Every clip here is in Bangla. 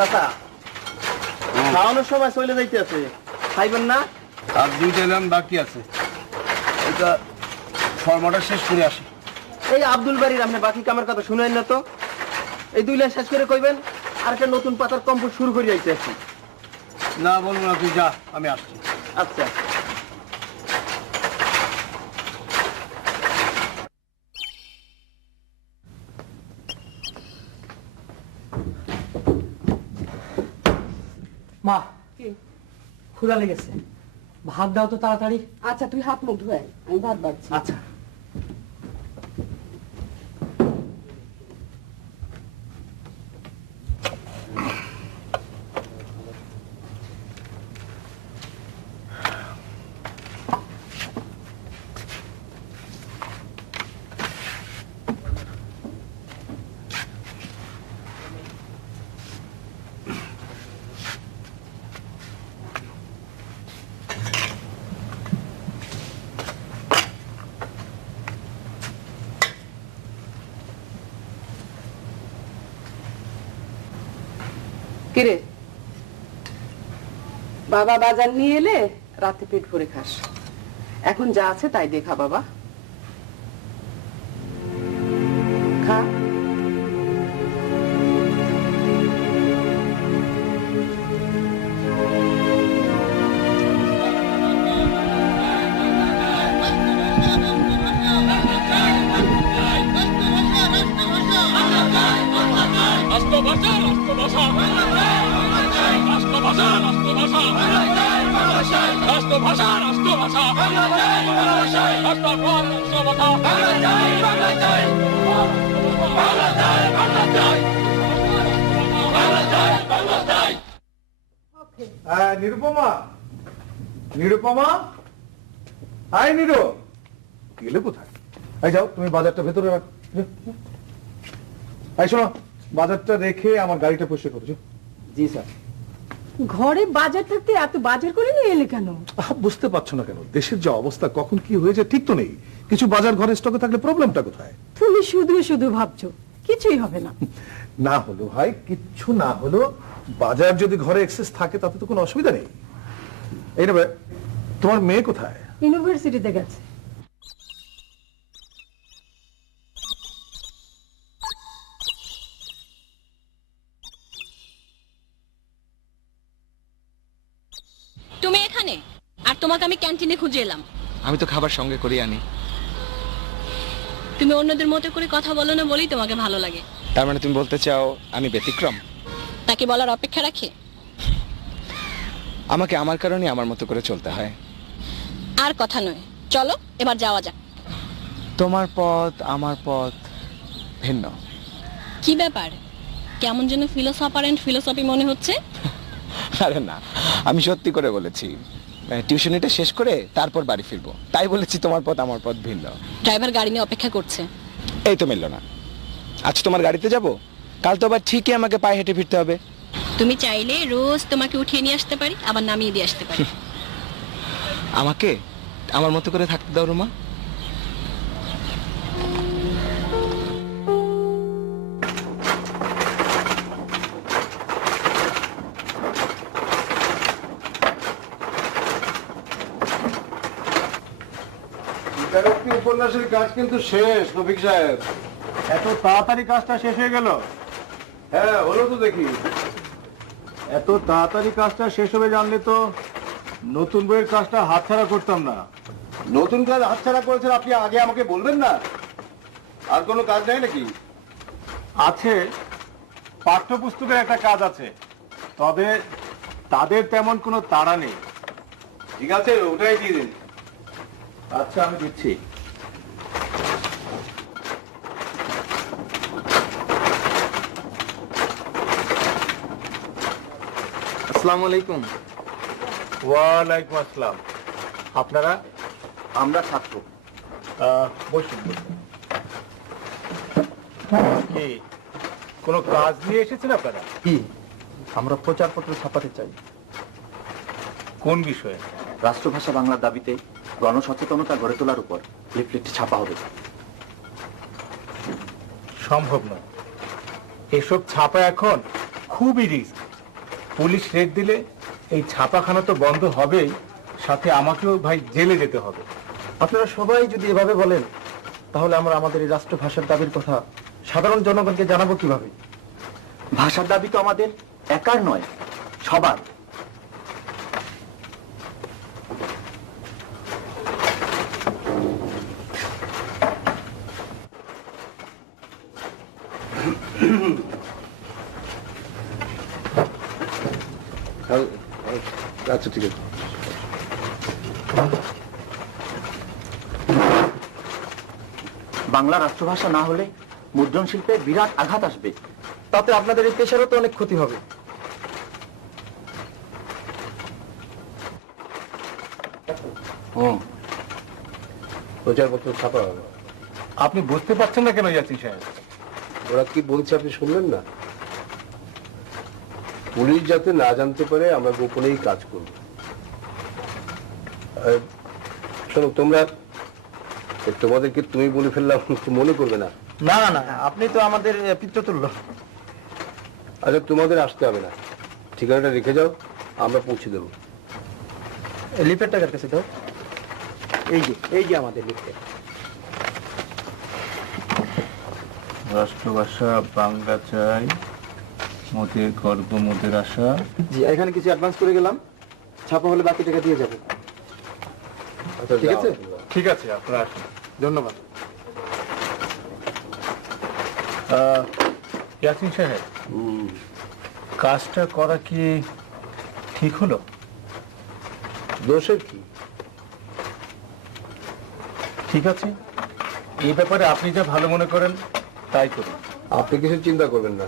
চাচা খাওয়ানোর সময় চলে যাইতে আছে, খাইবেন না? আর দুইটা এলাম বাকি আছে, এটা ফর্মাটা শেষ করে আসি। এই আব্দুল বাড়ির আপনি বাকি কামের কথা শুনেন না তো? এই 2 লাইন শেষ করে কইবেন আর একটা নতুন পাতার কম্পোজ শুরু করে যাইতে আছি। না বলবো না, তুই যা, আমি আসছি। আচ্ছা মা ক্ষুধা লেগেছে, ভাত দাও তো তাড়াতাড়ি। আচ্ছা তুই হাত মুখ ধুয়ে আয়, আমি ভাত বাড়ছি। আচ্ছা। কিরে বাবা বাজার নিয়ে এলে রাতে পেট ভরে খাস, এখন যা আছে তাই দেখা বাবা, খা। নিরুপমা, নিরুপমা, আয় নিরু, গেলে কোথায়? এই যাও, তুমি বাজারটা ভেতরে রাখ। এই শোনো, বাজারটা রেখে আমার গাড়িটা পরিষ্কার করছো। জি স্যার। ঘরে বাজার থাকতে এত বাজার করে নিয়ে এলে কেন? বুঝতে পারছো না কেন? দেশের যে অবস্থা, কখন কি হয়েছে ঠিক তো নেই। কিছু বাজার ঘরে স্টকে থাকলে প্রবলেমটা কোথায়? তুমি শুধু শুধু ভাবছো, কিছুই হবে না। না হলো ভাই, কিচ্ছু না হলো, বাজার যদি ঘরে এক্সেস থাকে তাতে তো কোনো অসুবিধা নেই। এই নেবে, তোমার মেয়ে কোথায়? ইউনিভার্সিটিতে গেছে। তুমি এখানে, আর তোমাকে আমি ক্যান্টিনে খুঁজে এলাম। আমি তো খাবার সঙ্গে করে আনি। তুমি অন্যদের মতো করে কথা বলো না বলেই তোমাকে ভালো লাগে। তার মানে তুমি বলতে চাও আমি ব্যতিক্রম? তাকে বলার অপেক্ষা রাখে? আমাকে আমার কারণে আমার মতো করে চলতে হয়। আর কথা নয়, চলো এবার যাওয়া যাক। তোমার পথ আমার পথ ভিন্ন। কি ব্যাপার, কেমন যেন ফিলোসফার এন্ড ফিলোসফি মনে হচ্ছে? আরে না, আমি সত্যি করে বলেছি। টিউশনিটা শেষ করে তারপর বাড়ি ফিরবো, তাই বলেছি তোমার পথ আমার পথ ভিন্ন। ড্রাইভার গাড়ি নিয়ে অপেক্ষা করছে। এই তো মিলল না। আজ তোমার গাড়িতে যাব, কাল তো আবার ঠিকই আমাকে পায়ে হেঁটে ফিরতে হবে। তুমি চাইলে রোজ তোমাকে উঠিয়ে নিয়ে আসতে পারি, আবার নামিয়ে দিয়ে আসতে পারি। আমাকে আমার মতো করে থাকতে দাও রুমা। উপন্যাসের কাজ কিন্তু শেষ রফিক সাহেব। এত তাড়াতাড়ি কাজটা শেষ হয়ে গেল? হ্যাঁ হলো তো দেখি। এত তাড়াতাড়ি কাজটা শেষ হবে জানলে তো নতুন বইয়ের কাজটা হাতছাড়া করতাম না। নতুন কাজ হাতছাড়া করেছেন আপনি, আগে আমাকে বলবেন না? আর কোনো কাজ নেই নাকি? আছে, পাঠ্যপুস্তকের একটা কাজ আছে, তবে তাদের তেমন কোনো তাড়া নেই। ঠিক আছে, ওটাই দিয়ে দিন। আচ্ছা আমি দিচ্ছি। আসসালামু আলাইকুম। ওয়ালাইকুম আসসালাম। আপনারা? আমরা ছাত্র। বসুন বসুন। কি কোনো কাজ নিয়ে এসেছেন আপনারা? কি, আমরা প্রচারপত্র ছাপাতে চাই। কোন বিষয়ে? রাষ্ট্রভাষা বাংলার দাবিতে গণসচেতনতা গড়ে তোলার উপর লিফলেটটি ছাপা হবে। সম্ভব নয়, এসব ছাপা এখন খুবই রিস্ক। পুলিশ রেড দিলে এই ছাপাখানা তো বন্ধ হবেই, সাথে আমাকেও ভাই জেলে যেতে হবে। আপনারা সবাই যদি এভাবে বলেন তাহলে আমরা আমাদের এই রাষ্ট্রভাষার দাবির কথা সাধারণ জনগণকে জানাবো কিভাবে? ভাষার দাবি তো আমাদের একার নয়, সবার। আচ্ছা ঠিক আছে। বাংলা রাষ্ট্রভাষা না হলে মুদ্রণ শিল্পে বিরাট আঘাত আসবে। তাতে আপনাদের এই পেশারও তো অনেক ক্ষতি হবে। প্রচারপত্র ছাপা হবে। আপনি বুঝতে পারছেন না কেন ইয়াসিন সাহেব? ওরা কি বলছে আপনি শুনলেন না? পুলিশ যাতে না জানতে পারে আমরা গোপনেই কাজ করব। শোনো, তোমাদেরকে তুমি বলে ফেললাম, মনে করবে না। না না না, আপনি তো আমাদের পিতৃতুল্য। আচ্ছা, তোমাদের আসতে হবে না, ঠিকানাটা রেখে যাও, আমরা পৌঁছে দেবো। লিফের টাকার কাছে দাও। এই যে আমাদের লিফটে। রাষ্ট্রভাষা বাংলা চাই, মোদের গর্ব মোদের আশা। জি, এখানে কিছু অ্যাডভান্স করে গেলাম, ছাপা হলে বাকি টাকা দিয়ে যাবে। আচ্ছা, ঠিক আছে? ঠিক আছে, আপনারা আসুন। ধন্যবাদ। ইয়াসিন সাহেব, কাজটা করা কি ঠিক হলো? দোষের কি? ঠিক আছে, এই ব্যাপারে আপনি যা ভালো মনে করেন তাই করুন। আপনি কিছু চিন্তা করবেন না,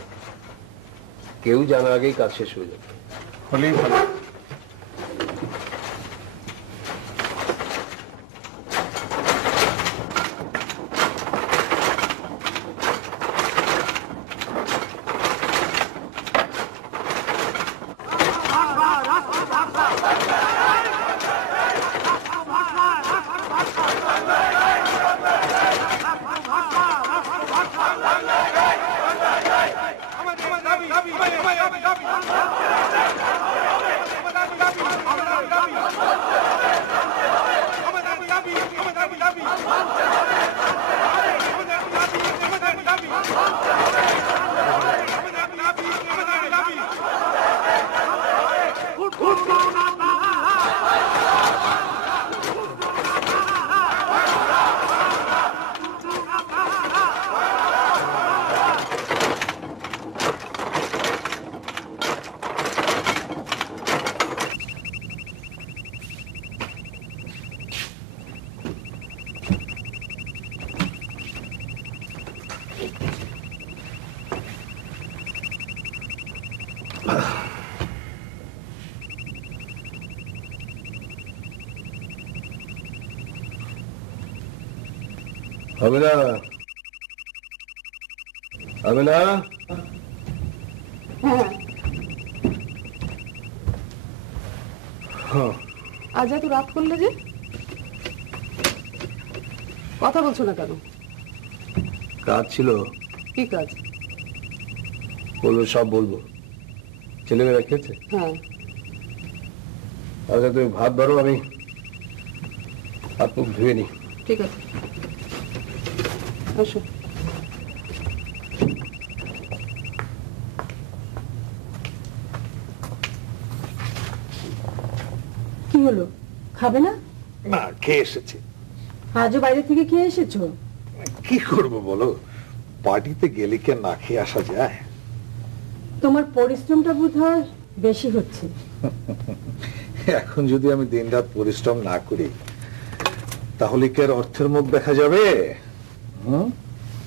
কেউ জানার আগেই কাজ শেষ হয়ে যাবে। হলেই ভালো। হবে না, হবে না। আজ এত রাত করলে যে, কথা বলছো না কেন? কাজ ছিল, কি কাজ? বলবো, সব বলবো। ছেলেমেয়েরা খেয়েছে? হ্যাঁ। আচ্ছা, তুমি ভাত ধরো, আমি হাত মুখ ধুয়ে নি। ঠিক আছে, আসো। কি হলো, খাবে না? না, খেয়ে এসেছি। আজও বাইরে থেকে খেয়ে এসেছো? কি করব বলো, পার্টিতে গেলে কি আর না খেয়ে আসা যায়? তোমার পরিশ্রমটা বোধহয় বেশি হচ্ছে। এখন যদি আমি দিনরাত পরিশ্রম না করি তাহলে কি আর অর্থের মুখ দেখা যাবে?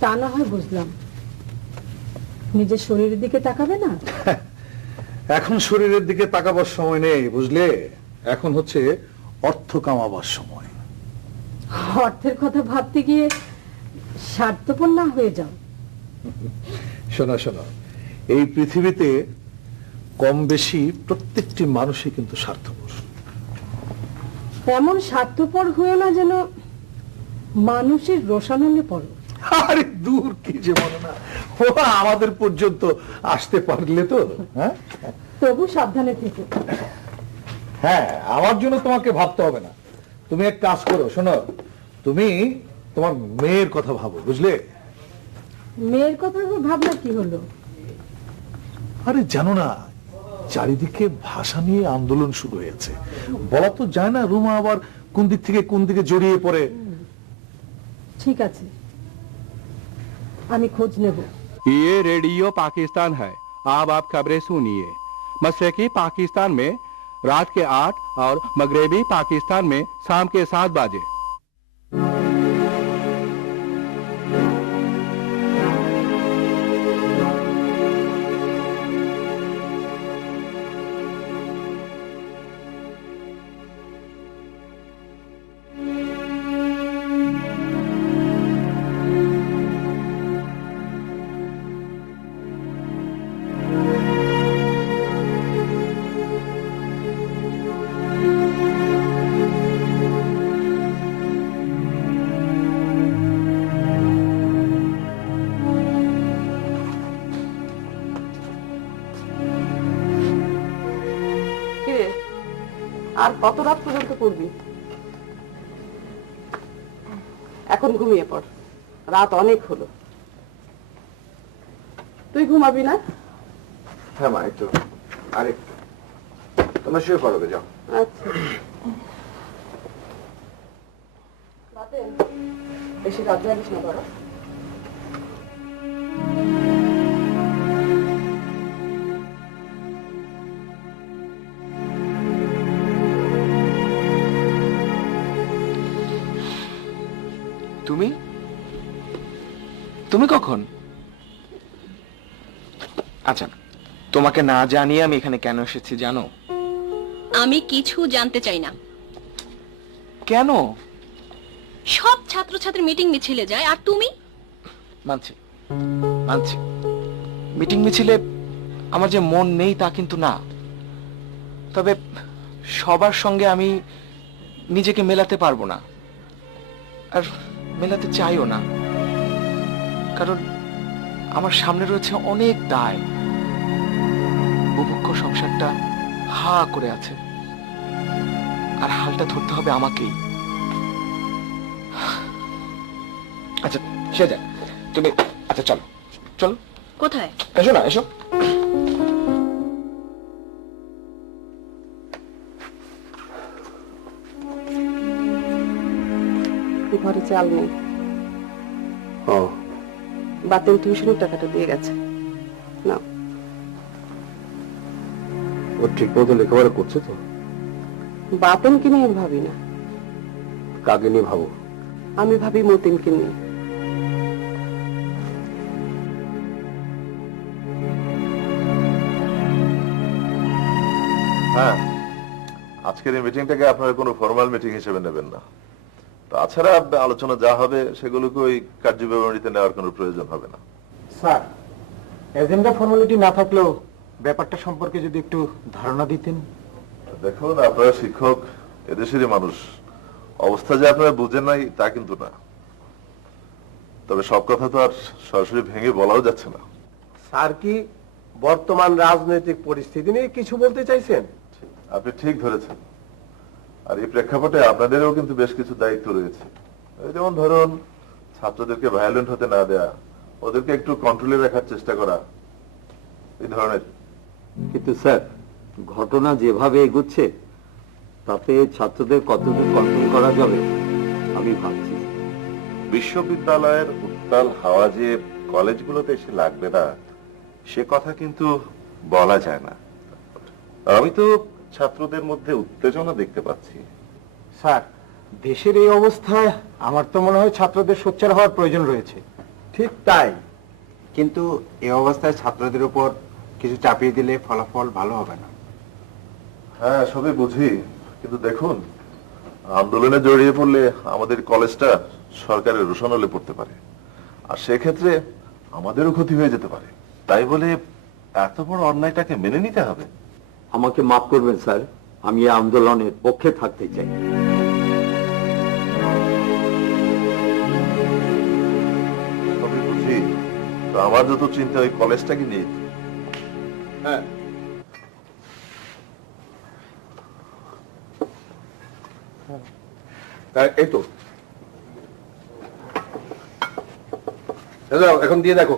তা না হয় বুঝলাম, নিজের শরীরের দিকে তাকাবে না? এখন শরীরের দিকে তাকাবার সময় নেই, বুঝলে? এখন হচ্ছে অর্থ কামাবার সময়। অর্থের কথা ভাবতে গিয়ে স্বার্থপর না হয়ে যাও। শোনো শোনো, এই পৃথিবীতে কম বেশি প্রত্যেকটি মানুষই কিন্তু স্বার্থপর। এমন স্বার্থপর হয়েও না যেন মানুষের রোষানলে পড়ো। আরে দূর, কি যে বলো না, ও আমাদের পর্যন্ত আসতে পারলে তো। হ্যাঁ, তবু সাবধানে থেকে। হ্যাঁ, আমার জন্য তোমাকে ভাবতে হবে না। তুমি এক কাজ করো, শোনো, তুমি তোমার মেয়ের কথা ভাবো, বুঝলে? মেয়ের কথা ভাবনা কি হলো? আরে জানো না, চারিদিকে ভাষা নিয়ে আন্দোলন শুরু হয়েছে। বলা তো যায় না রুমা আবার কোন দিক থেকে কোন দিকে জড়িয়ে পড়ে। ঠিক আছে, আমি খোঁজ নেব। ये रेडियो पाकिस्तान है। अब आप खबरें सुनिए। मशरकी पाकिस्तान में रात के 8 और मगरबी पाकिस्तान में शाम के 7 बजे। কিরে, আর কত রাত পর্যন্ত পড়বি? এখন ঘুমিয়ে পড়, রাত অনেক হলো। তুই ঘুমাবি না? হ্যাঁ মা, একটু আরেকটু। তোমরা শুয়ে পড়ো, যাও। আচ্ছা, বাতেন, বেশি রাত জানিস না বড়। তুমি তুমি কখন? আচ্ছা, তোমাকে না জানিয়ে আমি এখানে কেন এসেছি জানো? আমি কিছু জানতে চাই না। কেন? সব ছাত্রছাত্রী মিটিং মিছিলে যায় আর তুমি? মানছি মানছি, মিটিং মিছিলে আমার যে মন নেই তা কিন্তু না। তবে সবার সঙ্গে আমি নিজেকে মেলাতে পারবো না, আর মেলাতে চাইও না, কারণ আমার সামনে রয়েছে অনেক দায়। বুভুক্ষ সংসারটা হা করে আছে, আর হালটা ধরতে হবে আমাকেই। আচ্ছা সে যাক, তুমি আচ্ছা চলো চলো। কোথায়? এসো না, এসো। ঘরে চাল নেই। বাতেন টিউশনের টাকাটা দিয়ে গেছে, না? ও ঠিক মতো লেখাপড়া করছে তো? বাতেনকে নিয়ে আমি ভাবি না, কাকে নিয়ে ভাবো? আমি ভাবি মতিনকে নিয়ে। হ্যাঁ, আজকের এই মিটিংটাকে আপনারা কোনো ফর্মাল মিটিং হিসেবে নেবেন না। তাছাড়া আলোচনা যা হবে সেগুলোকে ওই কার্যবিবরণীতে নেওয়ার কোনো প্রয়োজন হবে না। স্যার, এজেন্ডা ফর্মালিটি না থাকলেও ব্যাপারটা সম্পর্কে যদি একটু ধারণা দিতেন। দেখুন, আপনারা শিক্ষক, এদেশেরই মানুষ, অবস্থা যে আপনারা বুঝেন নাই তা কিন্তু না। তবে সব কথা তো আর সরাসরি ভেঙে বলাও যাচ্ছে না। স্যার কি বর্তমান রাজনৈতিক পরিস্থিতি নিয়ে কিছু বলতে চাইছেন? আপনি ঠিক ধরেছেন, আর এই প্রেক্ষাপটে আপনাদেরও কিন্তু বেশ কিছু দায়িত্ব রয়েছে। যেমন ধরুন, ছাত্রদেরকে ভায়োলেন্ট হতে না দেয়া, ওদেরকে একটু কন্ট্রোলে রাখার চেষ্টা করা, এই ধরনের। কিন্তু স্যার, ঘটনা যেভাবে এগুচ্ছে তাতে ছাত্রদের কতদূর কন্ট্রোল করা যাবে আমি ভাবছি। বিশ্ববিদ্যালয়ের উত্তাল হাওয়া যে কলেজগুলোতে এসে লাগবে না সে কথা কিন্তু বলা যায় না। আমি তো ছাত্রদের মধ্যে উত্তেজনা দেখতে পাচ্ছি। স্যার, দেশের এই অবস্থায় আমার তো মনে হয় ছাত্রদের সোচ্চার হওয়ার প্রয়োজন রয়েছে। ঠিক তাই, কিন্তু এই অবস্থায় ছাত্রদের উপর কিছু চাপিয়ে দিলে ফলাফল ভালো হবে না। হ্যাঁ, সবই বুঝি, কিন্তু দেখুন, আন্দোলনে জড়িয়ে পড়লে আমাদের কলেজটা সরকারের রোশানলে পড়তে পারে, আর সেক্ষেত্রে আমাদেরও ক্ষতি হয়ে যেতে পারে। তাই বলে এত বড় অন্যায়টাকে মেনে নিতে হবে? আমাকে মাফ করবেন স্যার, আমি এই আন্দোলনের পক্ষে থাকতে চাই। সবই বুঝি, তো আমার যত চিন্তা ওই কলেজটাকে নিয়ে। হ্যাঁ, এই তো দাও, এখন দিয়ে দেখো।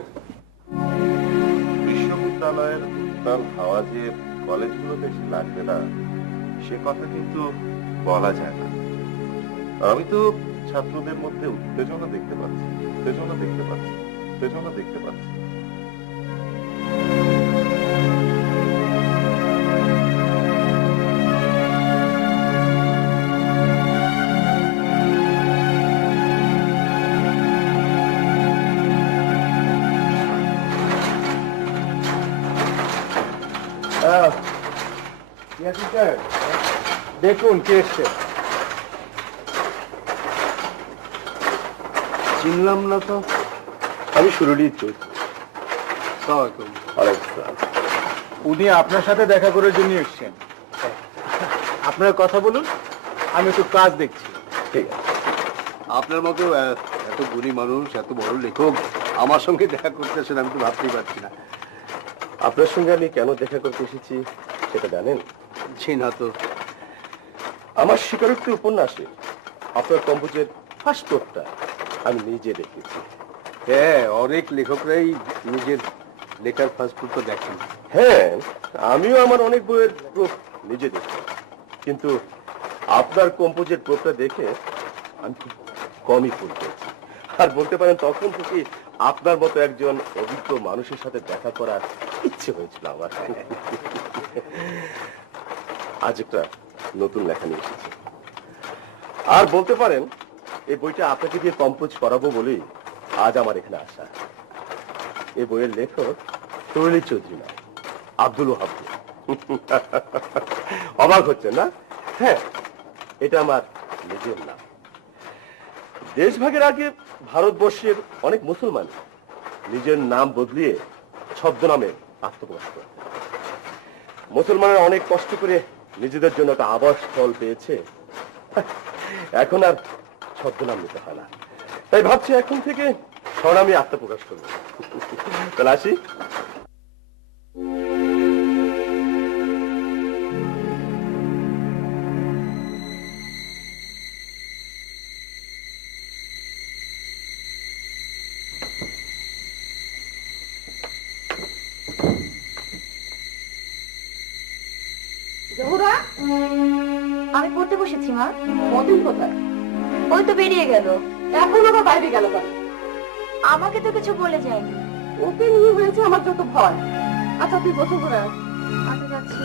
বিশ্ববিদ্যালয়ের উত্তাল হাওয়া যে কলেজগুলোতে এসে লাগবে না সে কথা কিন্তু বলা যায় না। আমি তো ছাত্রদের মধ্যে উত্তেজনা দেখতে পাচ্ছি, উত্তেজনা দেখতে পাচ্ছি, উত্তেজনা দেখতে পাচ্ছি। দেখুন কে এসছে। চিনলাম না তো। আমি সুরজিৎ চৌধুরী। উনি আপনার সাথে দেখা করার জন্য এসছেন। আপনার কথা বলুন, আমি একটু কাজ দেখছি। ঠিক আছে। আপনার মতো এত গুণী মানুষ, এত বড় লেখক আমার সঙ্গে দেখা করতে আসেন, আমি তো ভাবতেই পারছি না। আপনার সঙ্গে আমি কেন দেখা করতে এসেছি সেটা জানেন? জি না তো। আমার স্বীকারোক্তি উপন্যাসে আপনার কম্পোজের ফার্স্ট প্রোফটা আমি নিজে দেখেছি। হ্যাঁ, অনেক লেখকরাই নিজের লেখার ফার্স্ট প্রুফ তো দেখেন। হ্যাঁ, আমিও আমার অনেক বইয়ের প্রুফ নিজে দেখি, কিন্তু আপনার কম্পোজের প্রুফটা দেখে আমি খুব কমই ফুল পেয়েছি। আর বলতে পারেন তখন থেকে আপনার মতো একজন অভিজ্ঞ মানুষের সাথে দেখা করার ইচ্ছে হয়েছিল আমার। আজ একটা নতুন লেখা নিয়ে এসেছি। আর বলতে পারেন এই বইটা আপনাকে দিয়ে কম্পোজ করাবো বলেই আজ আমার এখানে আসা। এই বইয়ের লেখক সুরজিৎ চৌধুরী না, আব্দুল ওহাব। অবাক হচ্ছে না? হ্যাঁ, এটা আমার নিজের নাম। দেশভাগের আগে ভারতবর্ষের অনেক মুসলমান নিজের নাম বদলিয়ে ছদ্মনামে আত্মপ্রকাশ করে। মুসলমানরা অনেক কষ্ট করে নিজেদের জন্য একটা আবাসস্থল পেয়েছে, এখন আর ছদ্মনাম নিতে হয় না। তাই ভাবছি এখন থেকে স্বনামে আত্মপ্রকাশ করবো। তাহলে আসি। জহুরা, আমি পড়তে বসেছি মা। মতিন কোথায়? ওই তো বেরিয়ে গেল। এখন আবার বাইরে গেল কেন? আমাকে তো কিছু বলে যায়নি। ওকে নিয়ে হয়েছে আমার যত ভয়। আচ্ছা তুই গোসল করে আয়। আচ্ছা যাচ্ছি।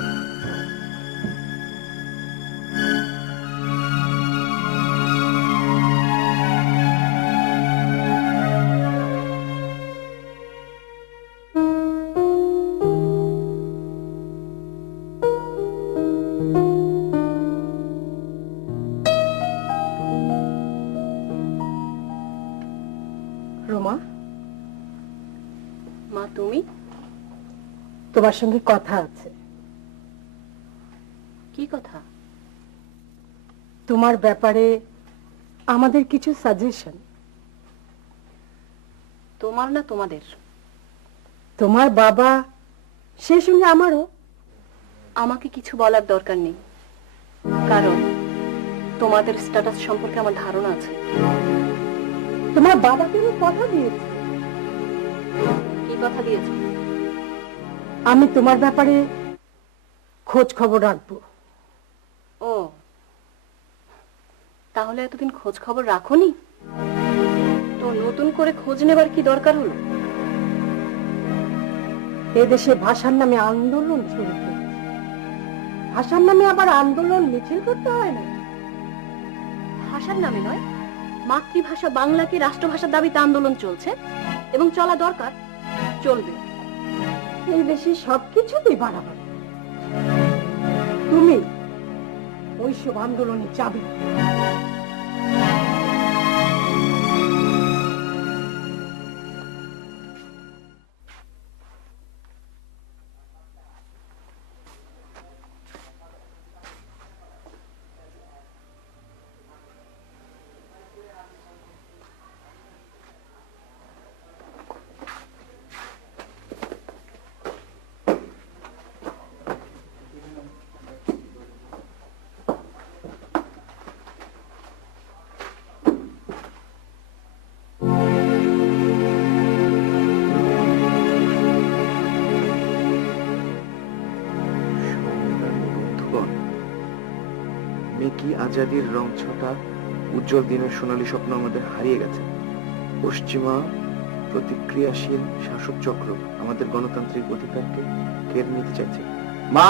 রোমা, মা তুমি? তোমার সঙ্গে কথা আছে। কি কথা? তোমার ব্যাপারে আমাদের কিছু সাজেশন। তোমার না তোমাদের? তোমার বাবা, সে সঙ্গে আমারও। আমাকে কিছু বলার দরকার নেই, কারণ তোমাদের স্ট্যাটাস সম্পর্কে আমার ধারণা আছে। তোমার বাবাকে আমি কথা দিয়েছি। কি কথা দিয়েছো? আমি তোমার ব্যাপারে খোঁজ খবর রাখবো। ও, তাহলে এতদিন খোঁজ খবর রাখোনি তো নতুন করে খোঁজ নেবার কি দরকার হলো? এদেশে ভাষার নামে আন্দোলন শুরু করেছে। ভাষার নামে আবার আন্দোলন মিছিল করতে হয় না। ভাষার নামে নয়, মাতৃভাষা বাংলাকে রাষ্ট্রভাষার দাবিতে আন্দোলন চলছে এবং চলা দরকার, চলবে। এই দেশে সবকিছুতেই বাড়াবাড়ি। তুমি ওইসব আন্দোলনে যাবে। মেকি আজাদির রং ছটা উজ্জ্বল দিনের সোনালী স্বপ্ন আমাদের হারিয়ে গেছে। পশ্চিমা প্রতিক্রিয়াশীল শাসক চক্র আমাদের গণতান্ত্রিক অধিকারকে কেড়ে নিতে চাইছে। মা,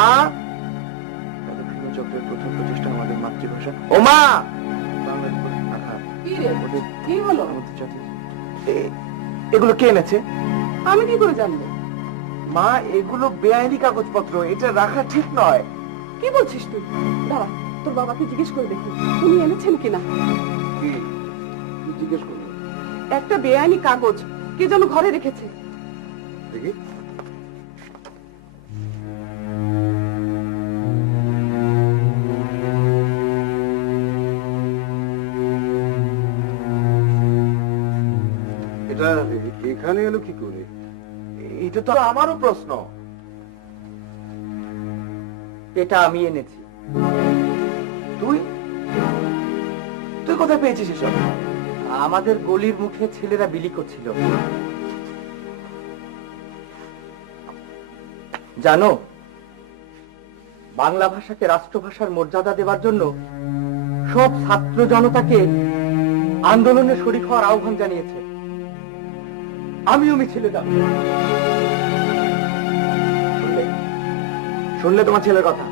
পদক্ষেপ চক্রের প্রথম প্রচেষ্টা আমাদের মাতৃভাষা ও মা বাংলার উপর আঘাত। কি হলো? আমাদের জাতির এগুলো কে এনেছে? আমি কি করে জানবো? মা, এগুলো বেআইনি কাগজপত্র, এটা রাখা ঠিক নয়। কি বলছিস তুই? দাঁড়া, তোর বাবাকে জিজ্ঞেস করে দেখি উনি এনেছেন কিনা। কি জিজ্ঞেস করবো? একটা বেআইনি কাগজ কে যেন ঘরে রেখেছে। দেখি। এটা এখানে এলো কি করে? এটা তো আমারও প্রশ্ন। এটা আমি এনেছি। তুই তুই কোথায় পেয়েছিস এসব? আমাদের গলির মুখে ছেলেরা বিলি করছিল। জানো, বাংলা ভাষাকে রাষ্ট্রভাষার মর্যাদা দেওয়ার জন্য সব ছাত্র জনতাকে আন্দোলনে শরীক হওয়ার আহ্বান জানিয়েছে। আমিও মিছিলে যাব। শুনলে তোমার ছেলের কথা?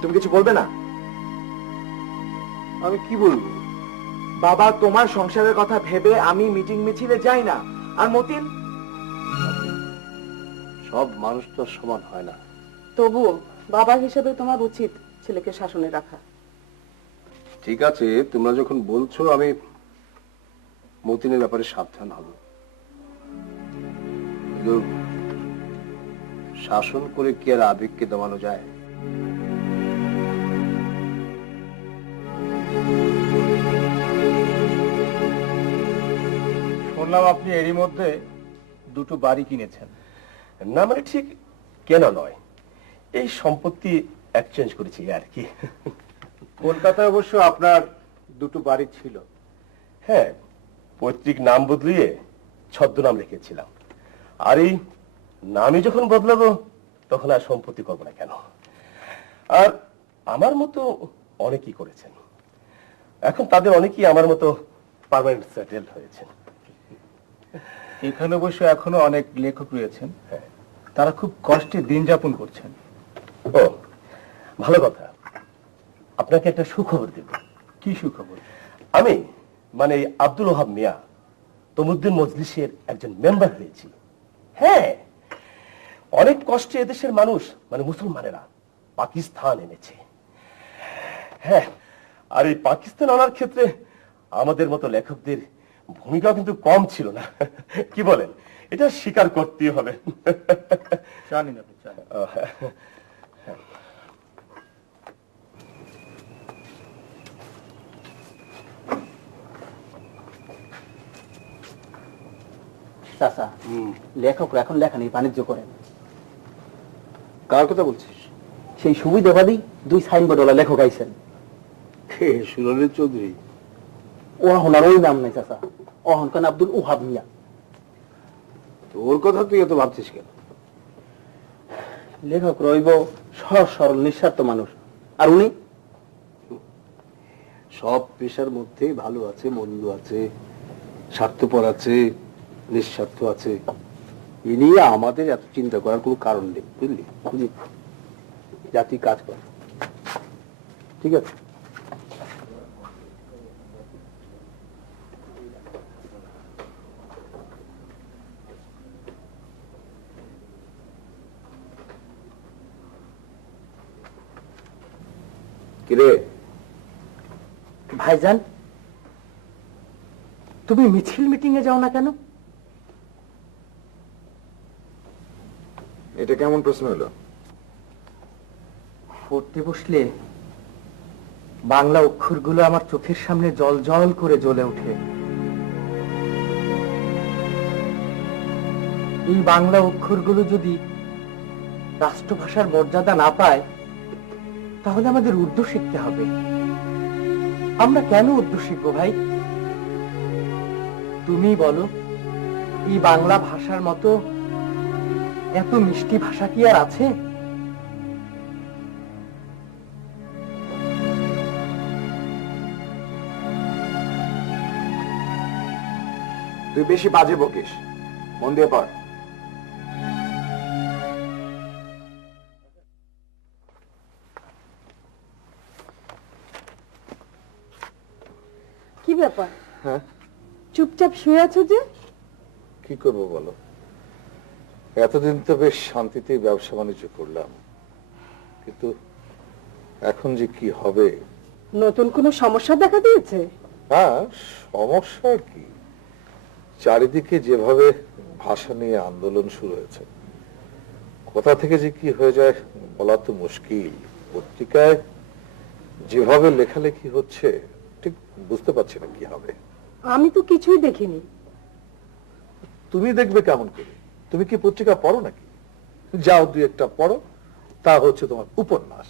তুমি কিছু বলবে না? আমি কি বলবো? বাবা, তোমার সংসারের কথা ভেবে আমি মিটিং মিছিলে যাই না। আর মতিন, সব মানুষ তো সমান হয় না। তবুও বাবা হিসেবে তোমার উচিত ছেলেকে শাসনে রাখা। ঠিক আছে, তোমরা যখন বলছো আমি মতিনের ব্যাপারে সাবধান হব। কিন্তু শাসন করে কি আর আবেগকে দমানো যায়? শুনলাম আপনি এরই মধ্যে দুটো বাড়ি কিনেছেন। না মানে ঠিক কেন নয়, এই সম্পত্তি এক্সচেঞ্জ করেছি আর কি। কলকাতায় অবশ্য আপনার দুটো বাড়ি ছিল। হ্যাঁ, পৈতৃক নাম বদলিয়ে ছদ্মনাম রেখেছিলাম। আর এই নামই যখন বদলাবো তখন আর সম্পত্তি করবো না কেন? আর আমার মতো অনেকেই করেছেন, এখন তাদের অনেকেই আমার মতো পার্মানেন্ট সেটেল হয়েছেন। এখানে অবশ্য এখনো অনেক লেখক রয়েছেন, তারা খুব কষ্টে দিন যাপন করছেন। ও ভালো কথা, আপনাকে একটা সুখবর দেব। কি সুখবর? আমি মানে আব্দুল ওহাব মিয়া তমুদ্দিন মজলিসের একজন মেম্বার হয়েছি। হ্যাঁ, অনেক কষ্টে এদেশের মানুষ মানে মুসলমানেরা পাকিস্তান এনেছে। হ্যাঁ, আর এই পাকিস্তান আনার ক্ষেত্রে আমাদের মতো লেখকদের ভূমিকা কিন্তু কম ছিল না। কি বলেন? এটা স্বীকার করতেই হবে। জানি না। চাচা, লেখকরা এখন লেখা নিয়ে বাণিজ্য করেন। কার কথা বলছিস? সেই সুবিধাবাদী দুই সাইনবোর্ডওয়ালা লেখক আইছেন। সুরলীল চৌধুরী? ওহনার ওই নাম নাই চাচা, ওহন খান আব্দুল ওহাব মিয়া। তোর কথা তুই এত ভাবছিস কেন? লেখক রইব সহজ সরল নিঃস্বার্থ মানুষ, আর উনি সব পেশার মধ্যে ভালো আছে, মন্দ আছে, স্বার্থপর আছে, নিঃস্বার্থ আছে। এ নিয়ে আমাদের এত চিন্তা করার কোনো কারণ নেই, বুঝলি? জাতি কাজ কর, ঠিক আছে? কিরে ভাইজান, তুমি মিছিল মিটিং এ যাও না কেন? এটা কেমন প্রশ্ন হলো? পড়তে বসলে বাংলা অক্ষরগুলো আমার চোখের সামনে জল জল করে জ্বলে ওঠে। এই বাংলা অক্ষরগুলো যদি রাষ্ট্রভাষার মর্যাদা না পায় তাহলে আমাদের উর্দু শিখতে হবে। আমরা কেন উর্দু শিখবো ভাই? তুমি বলো, এই বাংলা ভাষার মতো এত মিষ্টি ভাষা কি আর আছে? তুই বেশি বাজে বকিস, মন দিয়ে পড়। কি ব্যাপার, হ্যাঁ চুপচাপ শুয়ে আছো যে? কি করবো বলো, এতদিন তো বেশ শান্তিতেই ব্যবসা বাণিজ্য করলাম, কিন্তু এখন যে কি হবে। নতুন কোনো সমস্যা দেখা দিয়েছে? হ্যাঁ, সমস্যা আর কি, চারিদিকে যেভাবে ভাষা নিয়ে আন্দোলন শুরু হয়েছে, কোথা থেকে যে কি হয়ে যায় বলা তো মুশকিল। পত্রিকায় যেভাবে লেখালেখি হচ্ছে ঠিক বুঝতে পারছি না কি হবে। আমি তো কিছুই দেখিনি। তুমি দেখবে কেমন করে? তুমি কি পত্রিকা পড়ো নাকি? যাও দুই একটা পড়ো, তা হচ্ছে তোমার উপন্যাস।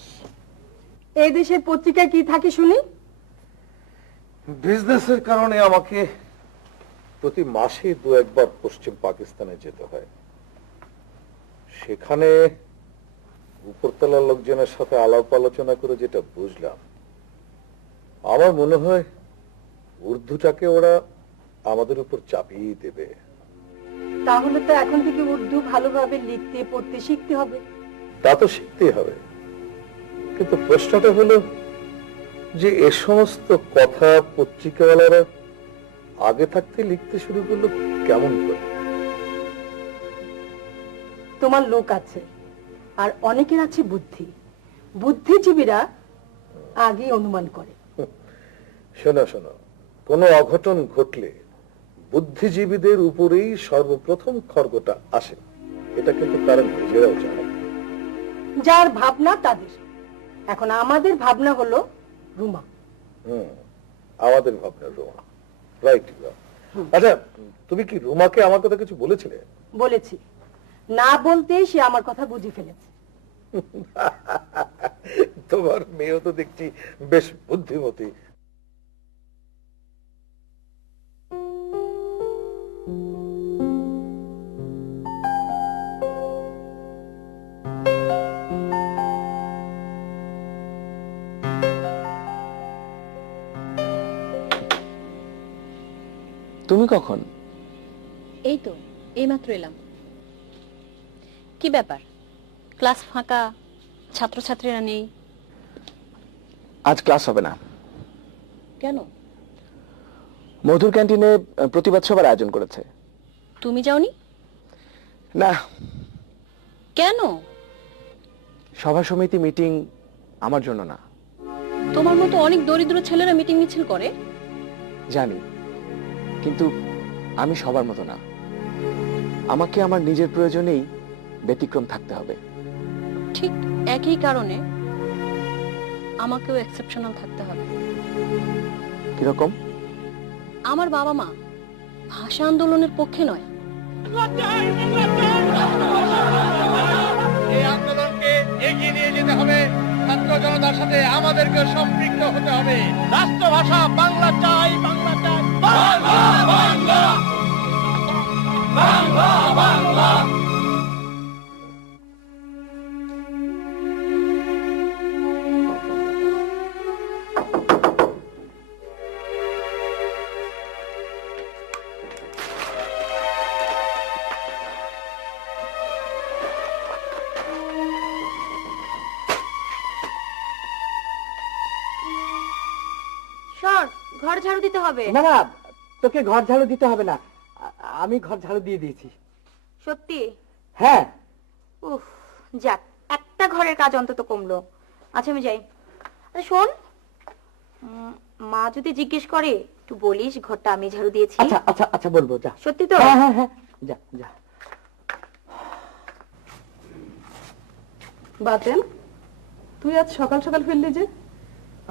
এই দেশের পত্রিকায় কি থাকে শুনি? বিজনেসের কারণে আমাকে প্রতি মাসে দু একবার পশ্চিম পাকিস্তানে যেতে হয়। সেখানে উপরতলার লোকজনের সাথে আলাপ আলোচনা করে যেটা বুঝলাম, আমার মনে হয় উর্দুটাকে ওরা আমাদের উপর চাপিয়ে দেবে। তাহলে তো এখন থেকে উর্দু ভালোভাবে লিখতে পড়তে শিখতে হবে। তা তো শিখতেই হবে, কিন্তু প্রশ্নটা হলো যে এ সমস্ত কথা পত্রিকাওয়ালারা আগে থাকতে লিখতে শুরু করলো কেমন করে? তোমার লোক আছে, আর অনেকের আছে বুদ্ধি। বুদ্ধিজীবীরা আগে অনুমান করে। শোনো শোনো, কোনো অঘটন ঘটলে বুদ্ধিজীবীদের উপরেই সর্বপ্রথম খড়গটা আসে, এটা কিন্তু তারা নিজেরাও জানে। যার ভাবনা তাদের। এখন আমাদের ভাবনা হলো রুমা। আমাদের ভাবনা রুমা, রাইট। আচ্ছা, তুমি কি রুমাকে আমার কথা কিছু বলেছিলে? বলেছি, না বলতে সে আমার কথা বুঝে ফেলেছে। তোমার মেয়েও তো দেখছি বেশ বুদ্ধিমতী। তুমি কখন? এই তো এইমাত্র এলাম। কি ব্যাপার, ক্লাস ফাঁকা, ছাত্রছাত্রীরা নেই? আজ ক্লাস হবে না। কেন? মধুর ক্যান্টিনে প্রতিবাদ সভার আয়োজন করেছে। তুমি যাওনি? না। কেন? সভা সমিতি মিটিং আমার জন্য না। তোমার মতো অনেক দরিদ্র ছেলেরা মিটিং মিছিল করে। জানি, কিন্তু আমি সবার মতো না। আমাকে আমার নিজের প্রয়োজনেই ব্যতিক্রম থাকতে হবে। ঠিক একই কারণে আমাকেও এক্সেপশনাল থাকতে হবে। কিরকম? আমার বাবা মা ভাষা আন্দোলনের পক্ষে নয়। এই আন্দোলনকে এগিয়ে নিয়ে যেতে হবে, ছাত্র জনতার সাথে আমাদেরকে সম্পৃক্ত হতে হবে। রাষ্ট্রভাষা বাংলা চাই, বাংলা চাই, বাংলা বাংলা বাংলা বাংলা। ঘর ঝাড়ু দিতে হবে। না না, তোকে ঘর ঝাড়ু দিতে হবে না, আমি ঘর ঝাড়ু দিয়ে দিয়েছি। সত্যি? হ্যাঁ। উফ, যাক, একটা ঘরের কাজ অন্তত কমলো। আচ্ছা আমি যাই। আচ্ছা শোন, মা যদি জিজ্ঞেস করে একটু বলিস ঘরটা আমি ঝাড়ু দিয়েছি। আচ্ছা আচ্ছা আচ্ছা, বলবো, যা। সত্যি তো? হ্যাঁ হ্যাঁ হ্যাঁ, যা যা। বাতেন, তুই আজ সকাল সকাল ফিরলি যে?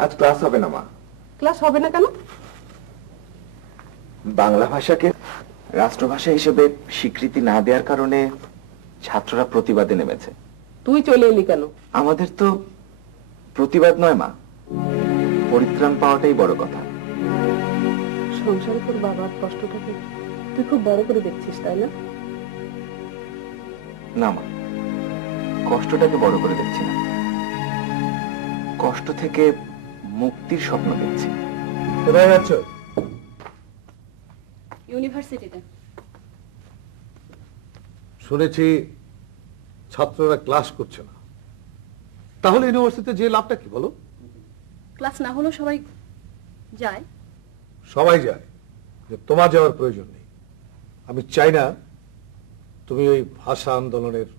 আজ ক্লাস হবে না মা। ক্লাস হবে না কেন? বাংলা ভাষাকে রাষ্ট্রভাষা হিসেবে স্বীকৃতি না দেওয়ার কারণে ছাত্ররা প্রতিবাদে নেমেছে। তুই চলে এলি কেন? আমাদের তো প্রতিবাদ নয় মা, পরিত্রাণ পাওয়াটাই বড় কথা। সংসারে তোর বাবার কষ্টটাকে তুই খুব বড় করে দেখছিস, তাই না? না মা, কষ্টটাকে বড় করে দেখছি না, কষ্ট থেকে মুক্তির স্বপ্ন দেখছি। কোথায় যাচ্ছ? ইউনিভার্সিটি ইউনিভার্সিটিতে। শুনেছি ছাত্ররা ক্লাস করছে না, তাহলে ইউনিভার্সিটিতে যে লাভটা কি বলো? ক্লাস না হলেও সবাই যায়। সবাই যায়, যে তোমার যাওয়ার প্রয়োজন নেই। আমি চাই না তুমি ওই ভাষা আন্দোলনের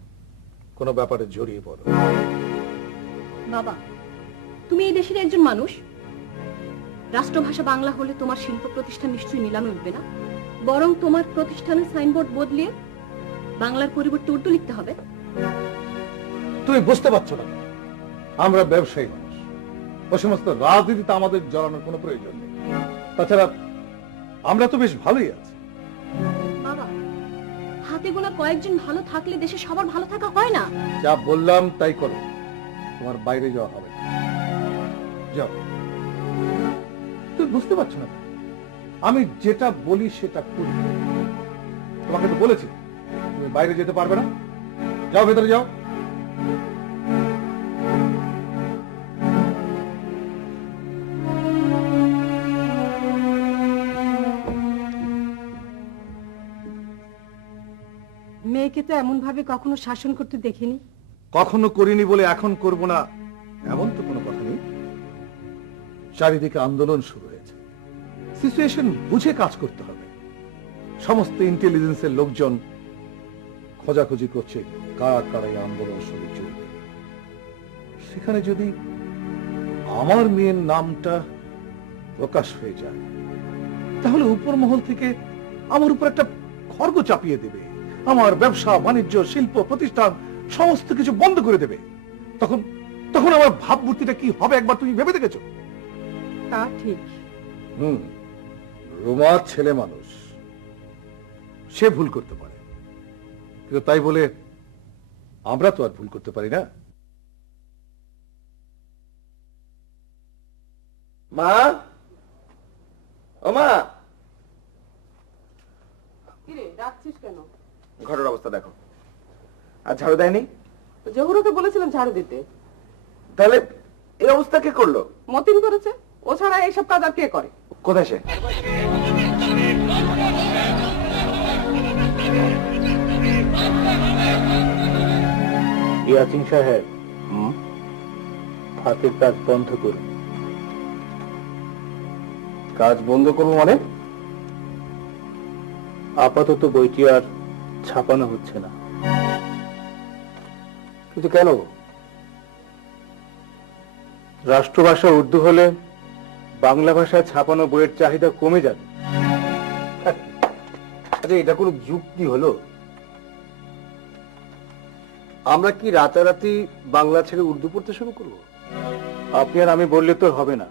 কোনো ব্যাপারে জড়িয়ে পড়ো। বাবা, তুমি এই দেশের একজন মানুষ। রাষ্ট্রভাষা বাংলা হলে তোমার শিল্প প্রতিষ্ঠান নিশ্চয়ই নিলামে উঠবে না, বরং তোমার প্রতিষ্ঠানের সাইনবোর্ড বদলিয়ে বাংলার পরিবর্তে উর্দু লিখতে হবে। তুমি বুঝতে পারছো না, আমরা ব্যবসায়ী মানুষ, ও সমস্ত রাজনীতিতে আমাদের জড়ানোর কোনো প্রয়োজন নেই। তাছাড়া আমরা তো বেশ ভালোই আছি। বাবা, হাতে গোনা কয়েকজন ভালো থাকলে দেশে সবার ভালো থাকা হয় না। যা বললাম তাই করো, তোমার বাইরে যাওয়া হবে না। যাও। তুমি বুঝতে পারছো না, আমি যেটা বলি সেটা করি। তোমাকে তো বলেছি তুমি বাইরে যেতে পারবে না। যাও, ভেতরে যাও। মেয়েকে তো এমন ভাবে কখনো শাসন করতে দেখিনি। কখনো করিনি বলে এখন করব না এমন তো কোনো কথা নেই। চারিদিকে আন্দোলন শুরু হয়েছে, সিচুয়েশন বুঝে কাজ করতে হবে। সমস্ত ইন্টেলিজেন্সের লোকজন খোঁজাখুঁজি করছে কারা কারা এই আন্দোলনের সঙ্গে জড়িত। সেখানে যদি আমার মেয়ের নামটা প্রকাশ হয়ে যায়, তাহলে উপর মহল থেকে আমার উপর একটা খড়গ চাপিয়ে দেবে, আমার ব্যবসা বাণিজ্য শিল্প প্রতিষ্ঠান সমস্ত কিছু বন্ধ করে দেবে। তখন তখন আমার ভাবমূর্তিটা কি হবে একবার তুমি ভেবে দেখেছো? তা ঠিক। রোমা ছেলে মানুষ, সে ভুল করতে পারে, কিন্তু তাই বলে আমরা তো আর ভুল করতে পারি না। মা, ও মা, কিরে ডাকছিস কেন? ঘরের অবস্থা দেখো। আর ঝাড়ু দেয়নি? জহুরকে বলেছিলাম ঝাড়ু দিতে। তাহলে এই অবস্থা কে করলো? মতিন করেছে, ও ছাড়া এইসব কাজ আর কে করে? কোথায় সে? ইয়াসিন সাহেব, হাতের কাজ বন্ধ করুন। কাজ বন্ধ করবো মানে? আপাতত বইটি আর ছাপানো হচ্ছে না। কিন্তু কেন? রাষ্ট্রভাষা উর্দু হলে বাংলা ভাষায় ছাপানো বইয়ের চাহিদা কমে যাবে। আচ্ছা, এটা কোনো যুক্তি হলো? আমরা কি রাতারাতি বাংলা ছেড়ে উর্দু পড়তে শুরু করবো? আপনি আর আমি বললে তো হবে না।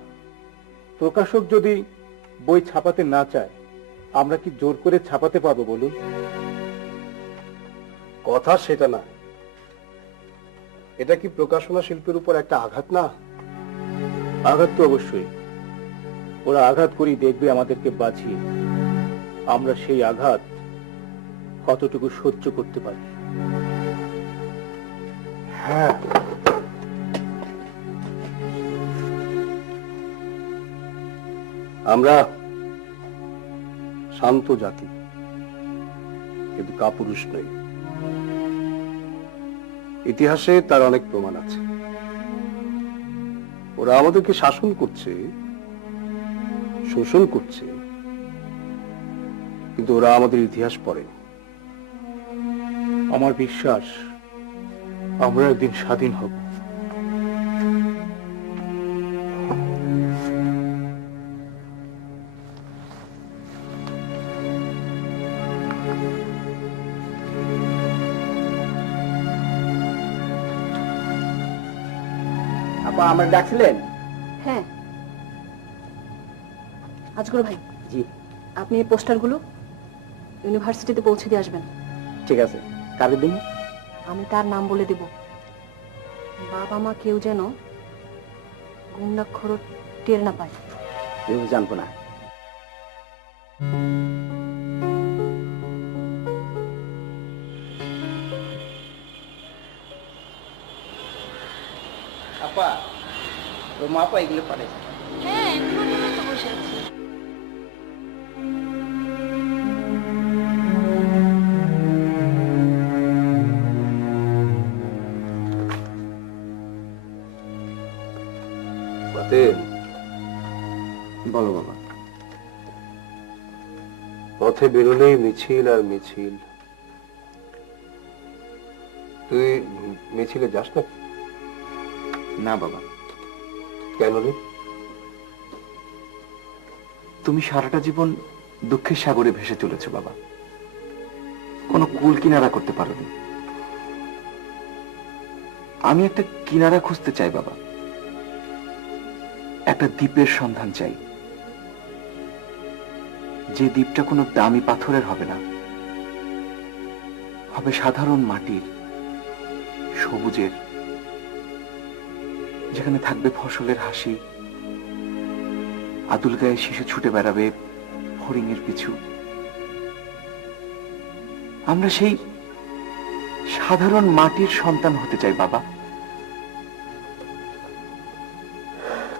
প্রকাশক যদি বই ছাপাতে না চায়, আমরা কি জোর করে ছাপাতে পারবো বলুন? কথা সেটা না, এটা কি প্রকাশনা শিল্পের উপর একটা আঘাত না? আঘাত তো অবশ্যই। ওরা আঘাত করেই দেখবে আমাদেরকে বাঁচিয়ে। আমরা সেই আঘাত কতটুকু সহ্য করতে পারি। হ্যাঁ, আমরা শান্ত জাতি, কিন্তু কাপুরুষ নই। ইতিহাসে তার অনেক প্রমাণ আছে। ওরা আমাদেরকে শাসন করছে, শোষণ করছে, কিন্তু ওরা আমাদের ইতিহাস পড়ে। আমার বিশ্বাস আমরা একদিন স্বাধীন হব। আপা, আমরা ডাকছিলেন? হ্যাঁ, আজগর ভাই, জি। আপনি এই পোস্টারগুলো ইউনিভার্সিটিতে পৌঁছে দিয়ে আসবেন। ঠিক আছে। কারে দিন? আমি তার নাম বলে দেব। বাবা মা কেউ যেন গুমনাক্ষর টের না পায়। কেউ জানবো না। আপা, রোমা আপা এগুলো পারে? হ্যাঁ, বসে আছি। হাতেম, বলো বাবা। পথে বেরোলেই মিছিল আর মিছিল। তুই মিছিলে যাস না? না বাবা। কেন রে? তুমি সারাটা জীবন দুঃখের সাগরে ভেসে চলেছো বাবা, কোনো কুল কিনারা করতে পারোনি। আমি একটা কিনারা খুঁজতে চাই বাবা, একটা দ্বীপের সন্ধান চাই, যে দ্বীপটা কোনো দামি পাথরের হবে না, হবে সাধারণ মাটির, সবুজের, যেখানে থাকবে ফসলের হাসি, আদুল গায়ে শিশু ছুটে বেড়াবে হরিণের পিছু। আমরা সেই সাধারণ মাটির সন্তান হতে চাই বাবা।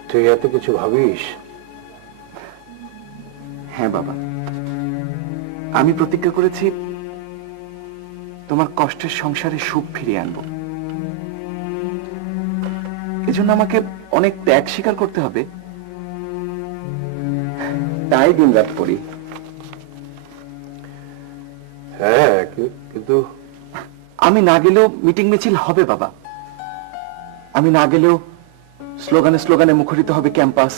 তুই এত কিছু ভাবিস? হ্যাঁ বাবা, আমি প্রতিজ্ঞা করেছি তোমার কষ্টের সংসারে সুখ ফিরিয়ে আনবো। এজন্য আমাকে অনেক ত্যাগ স্বীকার করতে হবে, তাই দিন রাত পড়ি। হ্যাঁ, কিন্তু আমি না গেলেও মিটিং মিছিল হবে বাবা, আমি না গেলেও স্লোগানে স্লোগানে মুখরিত হবে ক্যাম্পাস।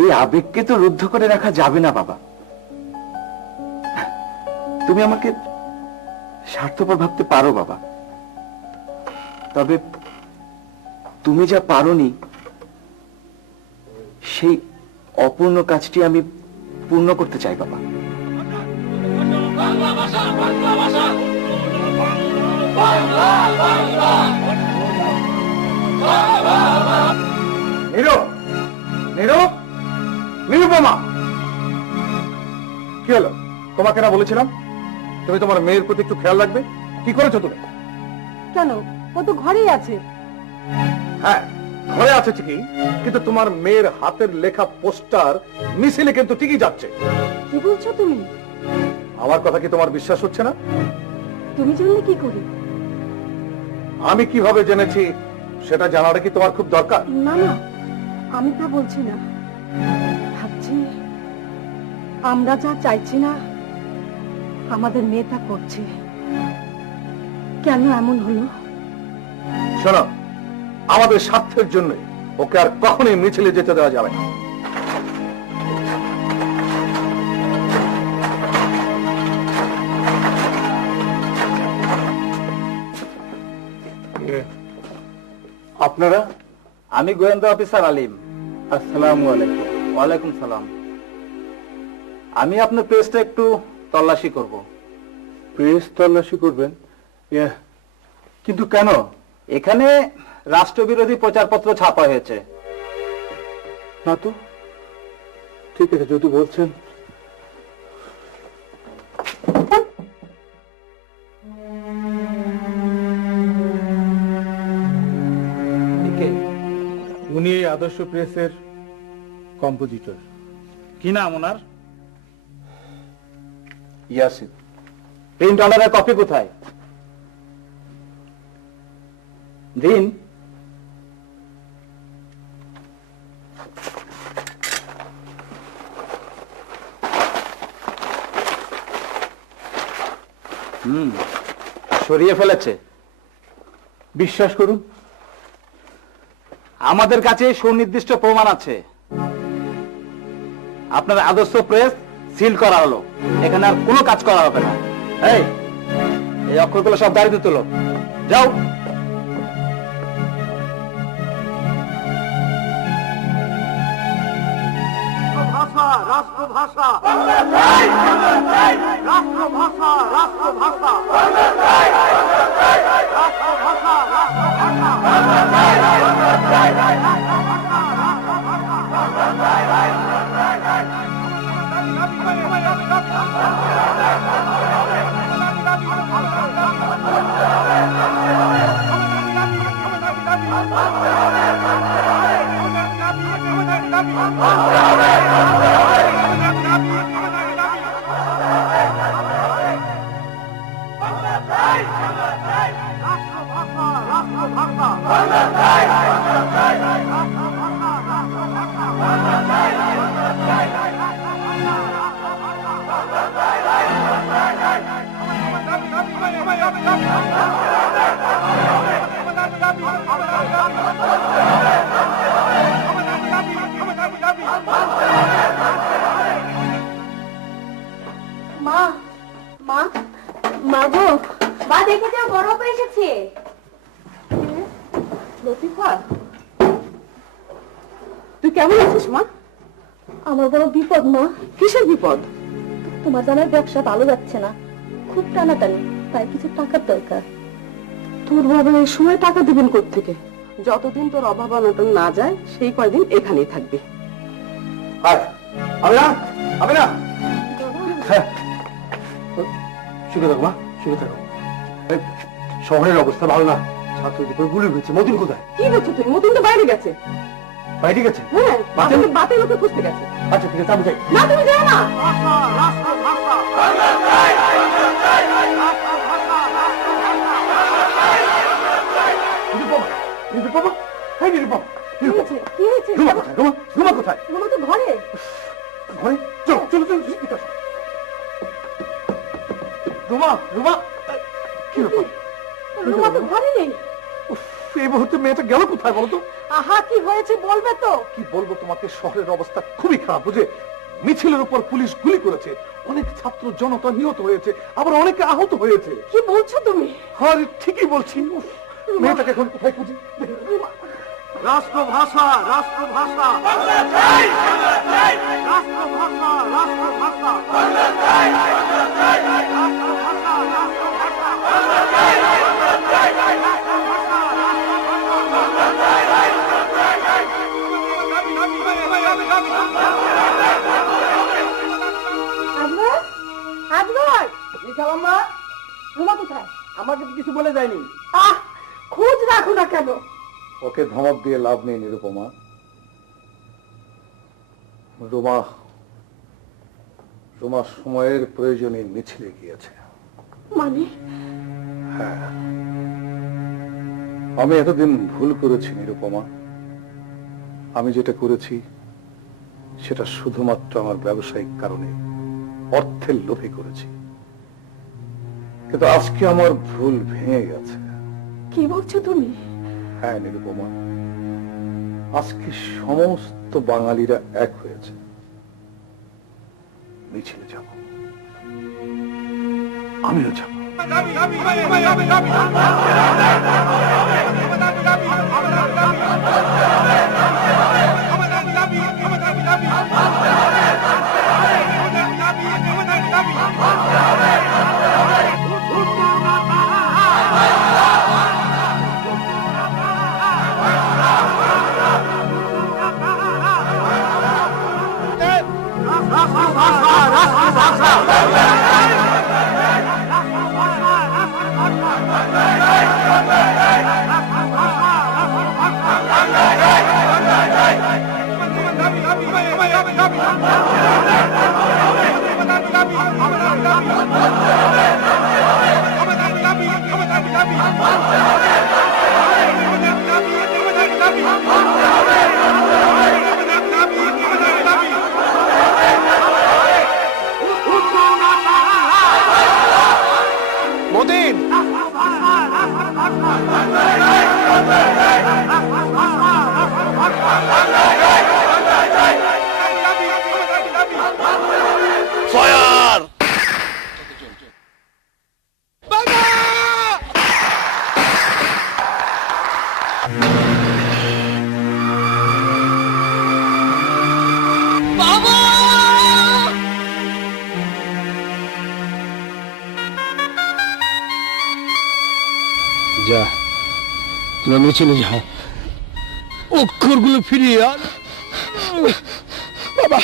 এই আবেগকে তো রুদ্ধ করে রাখা যাবে না বাবা। তুমি আমাকে স্বার্থপর ভাবতে পারো বাবা, তবে তুমি যা পারোনি সেই অপূর্ণ কাজটি আমি পূর্ণ করতে চাই বাবা। নিরুপমা, কি হলো? তোমাকে না বলেছিলাম তুমি তোমার মেয়ের প্রতি একটু খেয়াল রাখবে? কি করেছো তুমি? কেন, ও তো ঘরেই আছে। হ্যাঁ, ঘরে আছে ঠিকই, কিন্তু তোমার মেয়ের হাতের লেখা পোস্টার মিছিলে কিন্তু ঠিকই যাচ্ছে। কি বলছো তুমি? আমার কথা কি তোমার বিশ্বাস হচ্ছে না? তুমি জানলে কি করে? আমি কিভাবে জেনেছি সেটা জানাটা কি তোমার খুব দরকার? না না, আমি তা বলছি না, ভাবছি আমরা যা চাইছি না আমাদের মেয়ে তা করছে। কেন এমন হলো? শোনো, আমাদের স্বার্থের জন্য ওকে আর কখনোই মিছিলে যেতে দেওয়া যাবে না। আপনারা? আমি গোয়েন্দা অফিসার আলিম। আসসালামু আলাইকুম। ওয়ালাইকুম সালাম। আমি আপনার প্রেসটা একটু তল্লাশি করব। প্রেস তল্লাশি করবেন? কিন্তু কেন? এখানে রাষ্ট্রবিরোধী প্রচারপত্র ছাপা হয়েছে। না তো, ঠিক আছে যদি বলছেন। উনি আদর্শ প্রেসের কম্পোজিটর। কি নাম ওনার? ইয়াসিন। প্রিন্ট অর্ডারের কপি কোথায়? দিন। সরিয়ে ফেলেছে। বিশ্বাস করুন, আমাদের কাছে সুনির্দিষ্ট প্রমাণ আছে। আপনার আদর্শ প্রেস সিল করা হলো, এখানে আর কোনো কাজ করা হবে না। এই অক্ষরগুলো সব দাঁড়িয়ে তুলো, যাও। রাষ্ট্রভাষা, রাষ্ট্রভাষা, রাষ্ট্রভাষা, রাষ্ট্রভাষা, রাষ্ট্রভাষা, মা, মা গো, মা দেখে যাও, বড় আপা এসেছে। লতিফা, তুই কেমন আছিস মা? আমার বড় বিপদ মা। কিসের বিপদ? তোমার জানার ব্যবসা ভালো যাচ্ছে না, খুব টানাটানি, তাই কিছু টাকার দরকার। তোর বাবা এই সময় টাকা দিবেন কোত্থেকে? যতদিন তোর অভাব অনটন না যায় সেই কয়দিন এখানেই থাকবি। আমি না শুনে থাকো মা, শুনে থাকো। শহরের অবস্থা ভালো না, ছাত্রদের উপর গুলি হয়েছে। মতিন কোথায়? কি বলছো তুই? মতিন তো বাইরে গেছে। বাইরে গেছে? হ্যাঁ, বাতের লোকে খুঁজতে গেছে। আচ্ছা ঠিক আছে, আমি যাই। না, তুমি যাও না। নিরুপমা, হ্যাঁ নিরুপমা, কি হয়েছে? রুমা কোথায়? রুমা কোথায়? রুমা তো ঘরে। ঘরে? চলো চলো চলো, রুমা, রুমা, কি ব্যাপার? রুমা তো ঘরে নেই। এই মুহূর্তে মেয়েটা গেল কোথায় বলো তো? আহা, কি হয়েছে বলবে তো? কি বলবো তোমাকে, শহরের অবস্থা খুবই খারাপ বুঝে। মিছিলের উপর পুলিশ গুলি করেছে, অনেক ছাত্র জনতা নিহত হয়েছে, আবার অনেকে আহত হয়েছে। কি বলছো তুমি? হ্যাঁ ঠিকই বলছি। মেয়েটাকে এখন কোথায় খুঁজি? রাষ্ট্রভাষা, রাষ্ট্রভাষা, রাষ্ট্রভাষা, রাষ্ট্রভাষা, রুমা কোথায়? আমাকে তো কিছু বলে যায়নি। খোঁজ রাখো না কেন? ওকে ধমক দিয়ে লাভ নেই নিরুপমা। রুমা সময়ের প্রয়োজনে মিছিলে গিয়েছে। মানে? হ্যাঁ, আমি এতদিন ভুল করেছি নিরুপমা। আমি যেটা করেছি সেটা শুধুমাত্র আমার ব্যবসায়িক কারণে, অর্থের লোভে করেছি। কিন্তু আজকে আমার ভুল ভেঙে গেছে। কি বলছো তুমি? হ্যাঁ নিরুপমা, আজকে সমস্ত বাঙালিরা এক হয়েছে। মিছিলে যাব, আমিও যাব। যা, তোরা মিছিলে যাও, অক্ষরগুলো ফিরিয়ে আন। বাবা